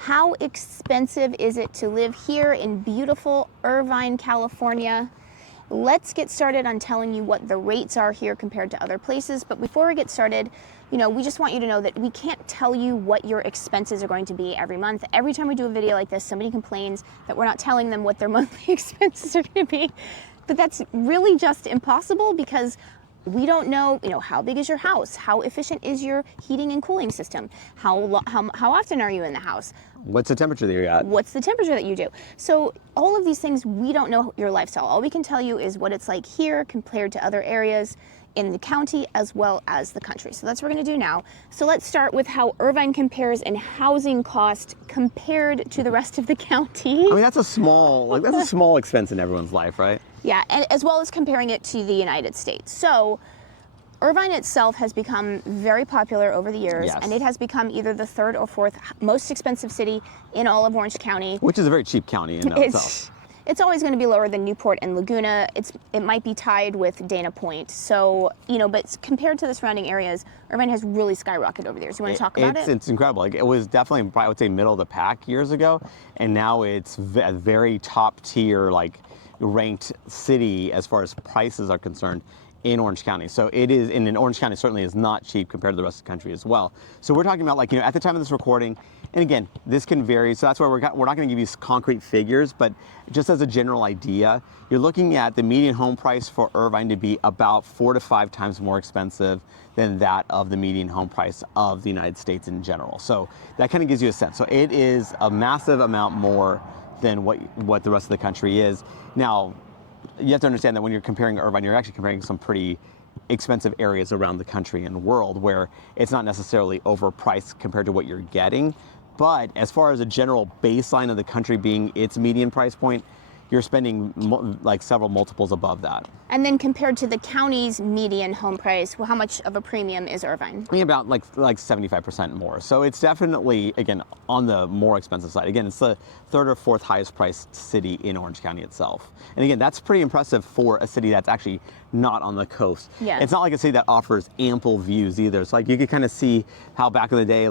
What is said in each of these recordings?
How expensive is it to live here in beautiful Irvine, California? Let's get started on telling you what the rates are here compared to other places. But before we get started, we just want you to know that we can't tell you what your expenses are going to be every month. Every time we do a video like this, somebody complains that we're not telling them what their monthly expenses are going to be. But that's really just impossible because we don't know, how big is your house? How efficient is your heating and cooling system? How often are you in the house? What's the temperature that you're at? What's the temperature that you do? So all of these things, we don't know your lifestyle. All we can tell you is what it's like here compared to other areas in the county as well as the country. So that's what we're going to do now. So let's start with how Irvine compares in housing cost compared to the rest of the county. I mean, that's a small expense in everyone's life, right? Yeah, and as well as comparing it to the United States. So Irvine itself has become very popular over the years, Yes. and it has become either the third or fourth most expensive city in all of Orange County. Which is a very cheap county in itself. It's always going to be lower than Newport and Laguna. It might be tied with Dana Point. So, but compared to the surrounding areas, Irvine has really skyrocketed over the years. You want to talk about it? It's incredible. Like, it was definitely, I would say, middle of the pack years ago, and now it's a very top tier, ranked city as far as prices are concerned in Orange County. So it is, and in Orange County certainly is not cheap compared to the rest of the country as well. So we're talking about at the time of this recording, and again, this can vary, so that's why we're not going to give you concrete figures, but just as a general idea, you're looking at the median home price for Irvine to be about 4 to 5 times more expensive than that of the median home price of the United States in general. So that kind of gives you a sense. So it is a massive amount more than what the rest of the country is. Now, you have to understand that when you're comparing Irvine, you're actually comparing some pretty expensive areas around the country and world where it's not necessarily overpriced compared to what you're getting. But as far as a general baseline of the country being its median price point, you're spending several multiples above that. And then compared to the county's median home price, how much of a premium is Irvine? I mean, about 75% more. So it's definitely, again, on the more expensive side. Again, it's the third or fourth highest priced city in Orange County itself. And again, that's pretty impressive for a city that's actually not on the coast. Yeah. It's not like a city that offers ample views either. So you could kind of see how back in the day,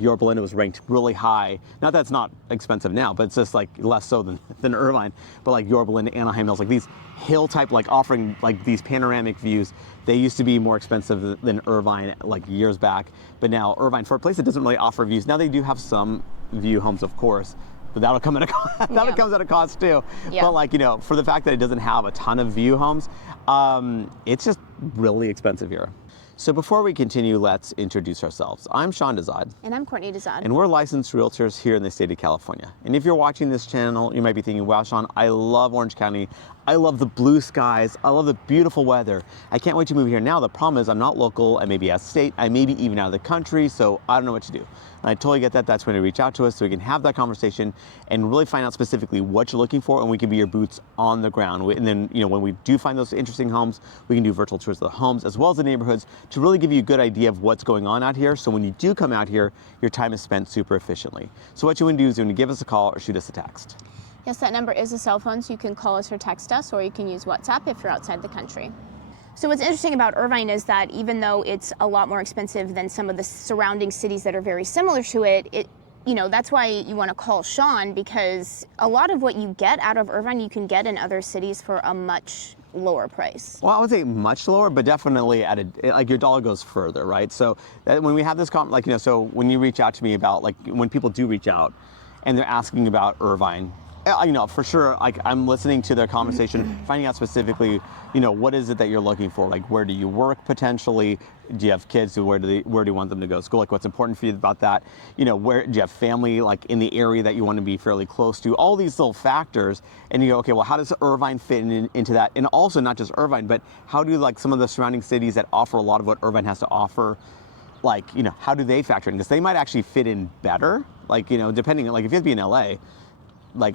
Yorba Linda was ranked really high. Not that it's not expensive now, but it's just less so than Irvine. But Yorba Linda, Anaheim Hills, these hill type, offering these panoramic views, they used to be more expensive than Irvine years back. But now Irvine, for a place that doesn't really offer views, now they do have some view homes, of course, but that'll come at a cost. That comes at a cost too. Yeah. But for the fact that it doesn't have a ton of view homes, it's just really expensive here. So before we continue, let's introduce ourselves. I'm Dezahd. And I'm Courtney Dezahd. And we're licensed realtors here in the state of California. And if you're watching this channel, you might be thinking, wow, Sean, I love Orange County. I love the blue skies. I love the beautiful weather. I can't wait to move here. Now, the problem is I'm not local. I may be out of state. I may be even out of the country. So I don't know what to do. And I totally get that. That's when you reach out to us so we can have that conversation and really find out specifically what you're looking for, and we can be your boots on the ground. And then, when we do find those interesting homes, we can do virtual tours of the homes as well as the neighborhoods to really give you a good idea of what's going on out here. So when you do come out here, your time is spent super efficiently. So what you want to do is you want to give us a call or shoot us a text. Yes, that number is a cell phone, so you can call us or text us, or you can use WhatsApp if you're outside the country. So what's interesting about Irvine is that even though it's a lot more expensive than some of the surrounding cities that are very similar to it, that's why you want to call Sean, because a lot of what you get out of Irvine, you can get in other cities for a much lower price. Well, I would say much lower, but definitely at your dollar goes further, right? So when we have this so when you reach out to me about when people do reach out and they're asking about Irvine, for sure, I'm listening to their conversation, finding out specifically, what is it that you're looking for? Where do you work potentially? Do you have kids? Where do you want them to go to school? What's important for you about that? Where do you have family in the area that you want to be fairly close to? All these little factors, and you go, okay, well, how does Irvine fit into that? And also not just Irvine, but how do some of the surrounding cities that offer a lot of what Irvine has to offer, how do they factor in? Because they might actually fit in better, depending, if you have to be in LA,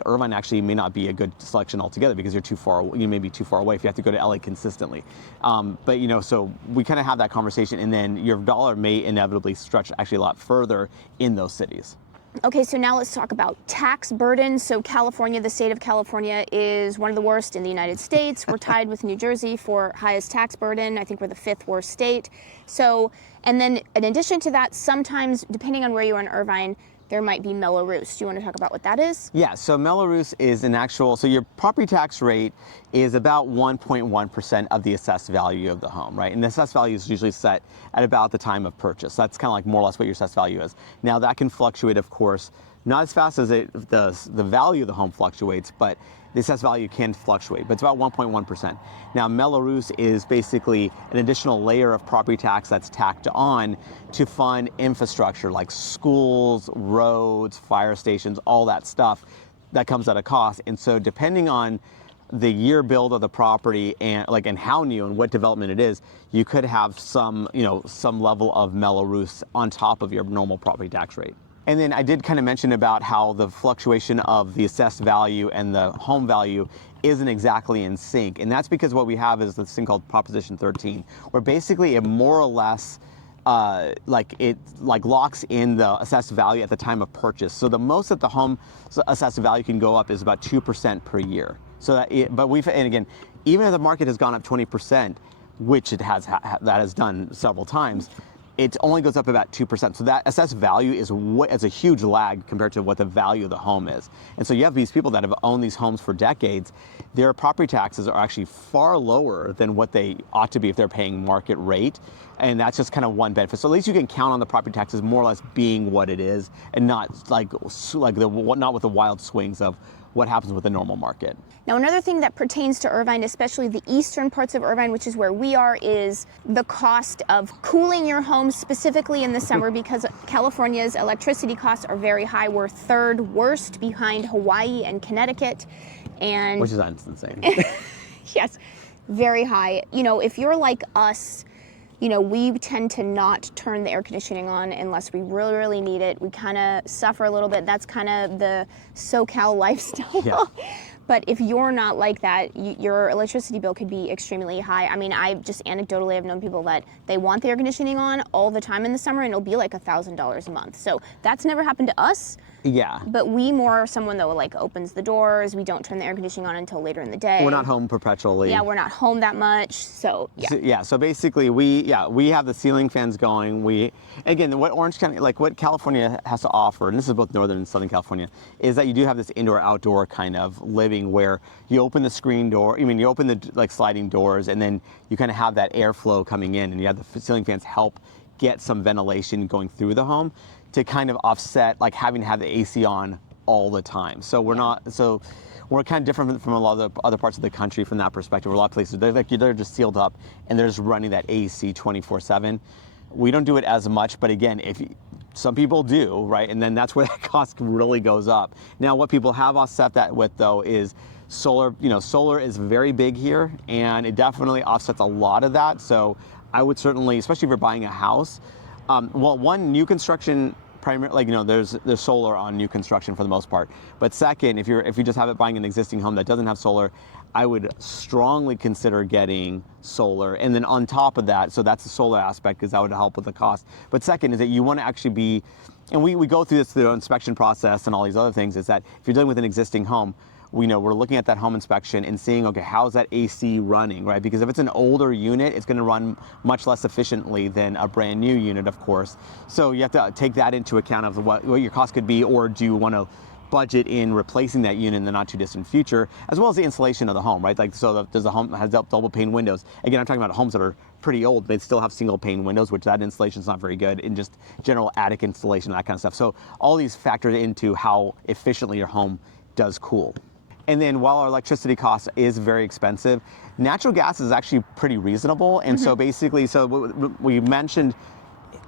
Irvine actually may not be a good selection altogether because you're too far. You may be too far away if you have to go to LA consistently. But so we kind of have that conversation, and then your dollar may inevitably stretch actually a lot further in those cities. Okay, so now let's talk about tax burden. So California, the state of California, is one of the worst in the United States. We're tied with New Jersey for highest tax burden. I think we're the 5th worst state. So, and then in addition to that, sometimes, depending on where you are in Irvine, there might be Mello-Roos. Do you want to talk about what that is? Yeah, so Mello-Roos is an actual, so your property tax rate is about 1.1% of the assessed value of the home, right? And the assessed value is usually set at about the time of purchase. That's kind of like more or less what your assessed value is. Now that can fluctuate, of course, not as fast as the value of the home fluctuates, but the assessed value can fluctuate, but it's about 1.1%. Now, Mello-Roos is basically an additional layer of property tax that's tacked on to fund infrastructure like schools, roads, fire stations, all that stuff that comes at a cost. And so depending on the year build of the property and how new and what development it is, you could have some level of Mello-Roos on top of your normal property tax rate. And then I did kind of mention about how the fluctuation of the assessed value and the home value isn't exactly in sync. And that's because what we have is this thing called Proposition 13, where basically it more or less locks in the assessed value at the time of purchase. So the most that the home assessed value can go up is about 2% per year. So that and again, even if the market has gone up 20%, which it has done several times, it only goes up about 2%. So that assessed value is a huge lag compared to what the value of the home is. And so you have these people that have owned these homes for decades. Their property taxes are actually far lower than what they ought to be if they're paying market rate. And that's just kind of one benefit. So at least you can count on the property taxes more or less being what it is, and not not with the wild swings of what happens with the normal market. Now, another thing that pertains to Irvine, especially the eastern parts of Irvine, which is where we are, is the cost of cooling your home, specifically in the summer, because California's electricity costs are very high. We're third worst behind Hawaii and Connecticut. And which is insane. Yes, very high. If you're like us, we tend to not turn the air conditioning on unless we really, really need it. We kind of suffer a little bit. That's kind of the SoCal lifestyle. Yeah. But if you're not like that, your electricity bill could be extremely high. I mean, I just anecdotally have known people that they want the air conditioning on all the time in the summer, and it'll be like $1,000 a month. So that's never happened to us. Yeah. But we more are someone that opens the doors. We don't turn the air conditioning on until later in the day. We're not home perpetually. Yeah, we're not home that much. So yeah. So basically, we have the ceiling fans going. What Orange County, what California has to offer, and this is both Northern and Southern California, is that you do have this indoor-outdoor kind of living where you open the screen door. You open the sliding doors, and then you kind of have that airflow coming in, and you have the ceiling fans help get some ventilation going through the home to kind of offset having to have the AC on all the time. So we're kind of different from a lot of the other parts of the country from that perspective. A lot of places they're just sealed up and they're just running that AC 24/7. We don't do it as much, but again, some people do, right? And then that's where that cost really goes up. Now, what people have offset that with though is solar. Solar is very big here, and it definitely offsets a lot of that. So I would certainly, especially if you're buying a house, one, new construction, primarily, there's solar on new construction for the most part. But second, if you just have it buying an existing home that doesn't have solar, I would strongly consider getting solar. And then on top of that, so that's the solar aspect, because that would help with the cost. But second is that you want to actually be, and we go through this through the inspection process and all these other things, is that if you're dealing with an existing home, we're looking at that home inspection and seeing, okay, how's that AC running, right? Because if it's an older unit, it's going to run much less efficiently than a brand new unit, of course. So you have to take that into account of what your cost could be, or do you want to budget in replacing that unit in the not too distant future, as well as the insulation of the home, right? Does the home has double pane windows? Again, I'm talking about homes that are pretty old. They still have single pane windows, which that insulation is not very good, in just general attic insulation, that kind of stuff. So all these factor into how efficiently your home does cool. And then while our electricity cost is very expensive, natural gas is actually pretty reasonable. And so basically, we mentioned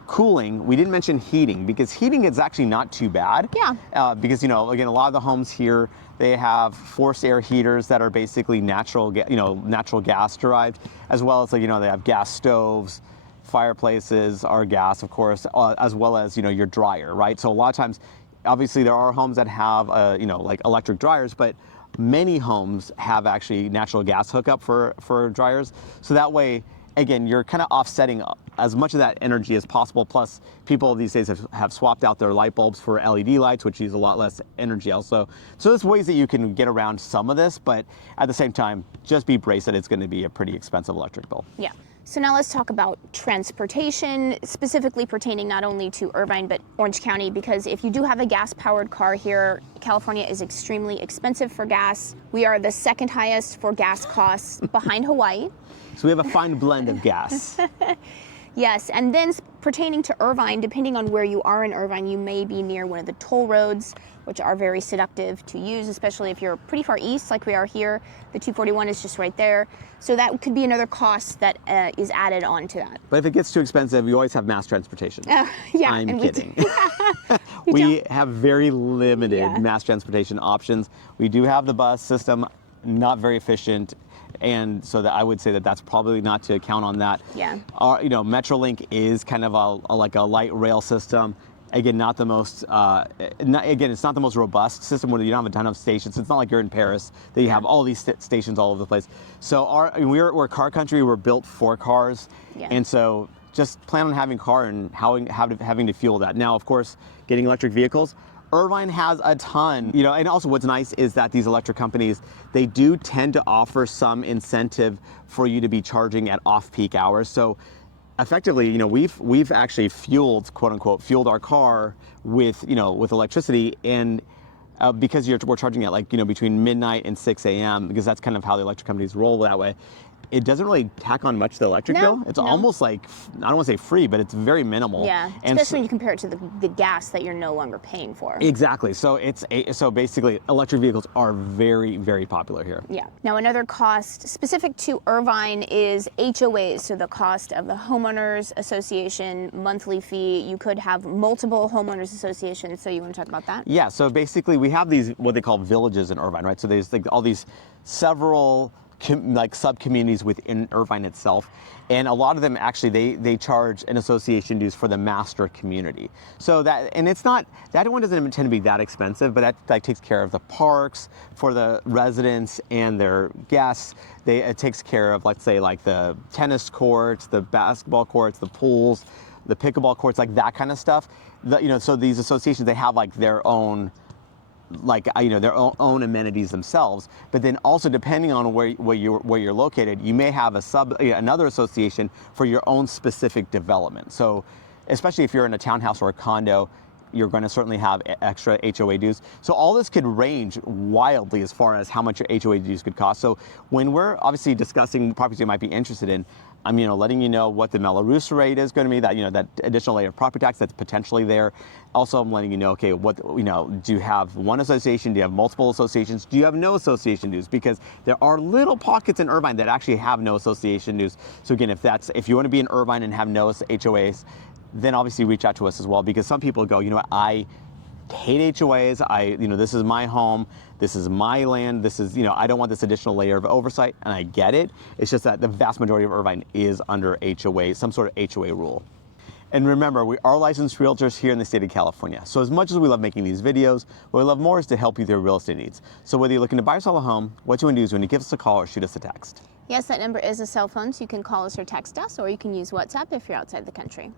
cooling, we didn't mention heating, because heating is actually not too bad. Yeah. Because, again, a lot of the homes here, they have forced air heaters that are basically natural gas derived, as well as, they have gas stoves, fireplaces are gas, of course, as well as, your dryer, right? So a lot of times, obviously there are homes that have, electric dryers, but many homes have actually natural gas hookup for dryers. So that way, again, you're kind of offsetting as much of that energy as possible. Plus, people these days have swapped out their light bulbs for LED lights, which use a lot less energy also. So there's ways that you can get around some of this, but at the same time, just be braced that it's going to be a pretty expensive electric bill. Yeah. So now let's talk about transportation, specifically pertaining not only to Irvine, but Orange County, because if you do have a gas-powered car here, California is extremely expensive for gas. We are the second highest for gas costs behind Hawaii. So we have a fine blend of gas. Yes, and then pertaining to Irvine, depending on where you are in Irvine, you may be near one of the toll roads, which are very seductive to use, especially if you're pretty far east like we are here. The 241 is just right there. So that could be another cost that is added on to that. But if it gets too expensive, we always have mass transportation. Yeah, I'm kidding. We have very limited mass transportation options. We do have the bus system, not very efficient. And so that I would say that that's probably not to count on that. Yeah. Metrolink is kind of like a light rail system. Again, not the most. It's not the most robust system where you don't have a ton of stations. It's not like you're in Paris that you have all these stations all over the place. So we're car country. We're built for cars, and so just plan on having a car and having to fuel that. Now, of course, getting electric vehicles. Irvine has a ton, and also what's nice is that these electric companies, they do tend to offer some incentive for you to be charging at off-peak hours. So effectively, we've actually fueled, quote unquote, fueled our car with electricity, and because we're charging at between midnight and 6 a.m. because that's kind of how the electric companies roll that way. It doesn't really tack on much to the electric bill. It's almost like, I don't want to say free, but it's very minimal. Yeah, especially when you compare it to the gas that you're no longer paying for. Exactly. So so basically, electric vehicles are very, very popular here. Yeah. Now another cost specific to Irvine is HOAs, so the cost of the homeowners association monthly fee. You could have multiple homeowners associations. So you want to talk about that? Yeah. So basically, we have these what they call villages in Irvine, right? So there's all these several sub-communities within Irvine itself, and a lot of them actually they charge an association dues for the master community. So it's not, that one doesn't tend to be that expensive, but that takes care of the parks for the residents and their guests. It takes care of, let's say, like the tennis courts, the basketball courts, the pools, the pickleball courts, like that kind of stuff. So these associations, they have their own their own amenities themselves, but then also depending on where you're located, you may have another association for your own specific development. So especially if you're in a townhouse or a condo, you're going to certainly have extra HOA dues. So all this could range wildly as far as how much your HOA dues could cost. So when we're obviously discussing properties you might be interested in, I'm letting you know what the Mello-Roos rate is going to be, that additional layer of property tax that's potentially there. Also, I'm letting you know, okay, do you have one association? Do you have multiple associations? Do you have no association dues? Because there are little pockets in Irvine that actually have no association dues. So again, if you want to be in Irvine and have no HOAs, then obviously reach out to us as well, because some people go, I hate HOAs. This is my home. This is my land. This is, I don't want this additional layer of oversight, and I get it. It's just that the vast majority of Irvine is under HOA, some sort of HOA rule. And remember, we are licensed realtors here in the state of California. So as much as we love making these videos, what we love more is to help you with your real estate needs. So whether you're looking to buy or sell a home, what you want to do is when you give us a call or shoot us a text. Yes, that number is a cell phone, so you can call us or text us, or you can use WhatsApp if you're outside the country.